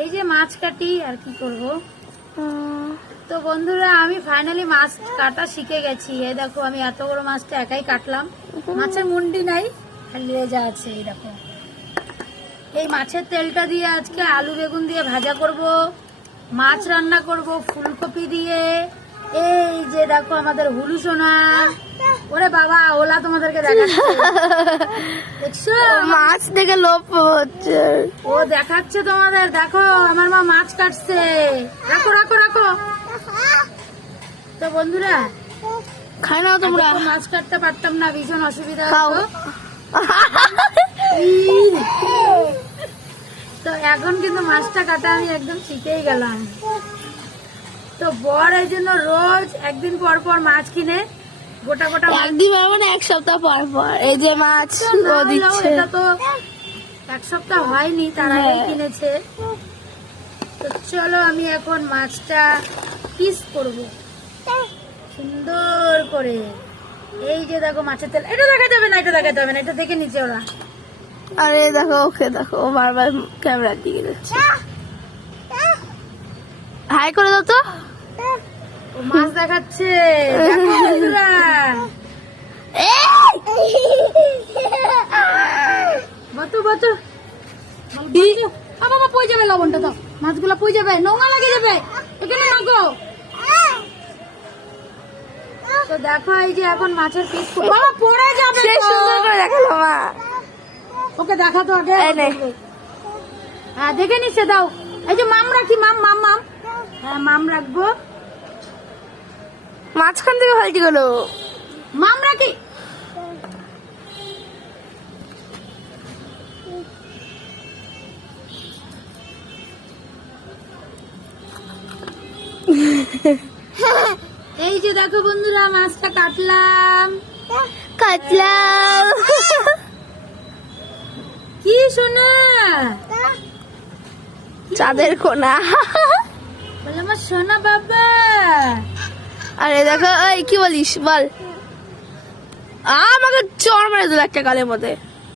এই যে মাছ কাটি আর কি করব? তো বন্ধুরা আমি ফাইনালি মাছ কাটা শিখে গেছি। এই দেখো আমি এত বড় মাছটা একাই কাটলাম। মাছের মুন্ডি নাই লেজা আছে এই দেখো। এই মাছের তেলটা দিয়ে আজকে আলু বেগুন দিয়ে ভাজা করব মাছ রান্না করব ফুলকপি দিয়ে। এই যে দেখো আমাদের হুলু সোনা। ওরে বাবা ওলা তোমাদেরকে দেখাচ্ছে। মাছ দেখে লোভ হচ্ছে। ও দেখাচ্ছে তোমাদের দেখো আমার মা মাছ কাটছে। রাখো রাখো রাখো। তো বন্ধুরা খাই নাও তোমরা। মাছ কাটতে পারতাম না ভীষণ অসুবিধা হতো। তো এখন কিন্তু মাছটা কাটা আমি একদম শিখেই গেলাম। তো বর এই জন্য রোজ একদিন পর পর মাছ কিনে গোটা গোটা মাছ একদিন মানে এক সপ্তাহ পর পর। এই যে মাছ দিচ্ছে। এটা তো এক সপ্তাহ হয়নি তার হ্যাঁ। কিনেছে। তো চলো আমি এখন মাছটা পিস করব। সুন্দর করে। এই যে দেখো মাছের তেল। এটা দেখা যাবে না এটা দেখা যাবে না এটা দেখে নিচে ওরা। আরে দেখো ওকে দেখো ও বারবার ক্যামেরার দিকে যাচ্ছে। হাই করে দাও তো। মাছ দেখাচ্ছে। বাবা পই যাবে লবণটা মাছগুলো পই যাবে। নোংরা লাগে যাবে। এখানে মাগো তো দেখো এই যে এখন মাছের পিস বাবা পড়ে যাবে সে তো। সুন্দর করে দেখাল মা। ওকে দেখা তো আগে হ্যাঁ দেখে নিচ্ছে দাও। এই যে মাম রাখি মাম মাম মাম। হ্যাঁ মাম রাখব। মাঝখান থেকে ফালটি গেলো মাম রাখি। এই যে দেখো বন্ধুরা মাছটা কাটলাম। কাটলাম। কি শোনা চাঁদের কোনা। সোনা বাবা। আরে দেখো, এই কি বলিস, বল। আমাকে চড় মেরে দিল একটা কালের মধ্যে।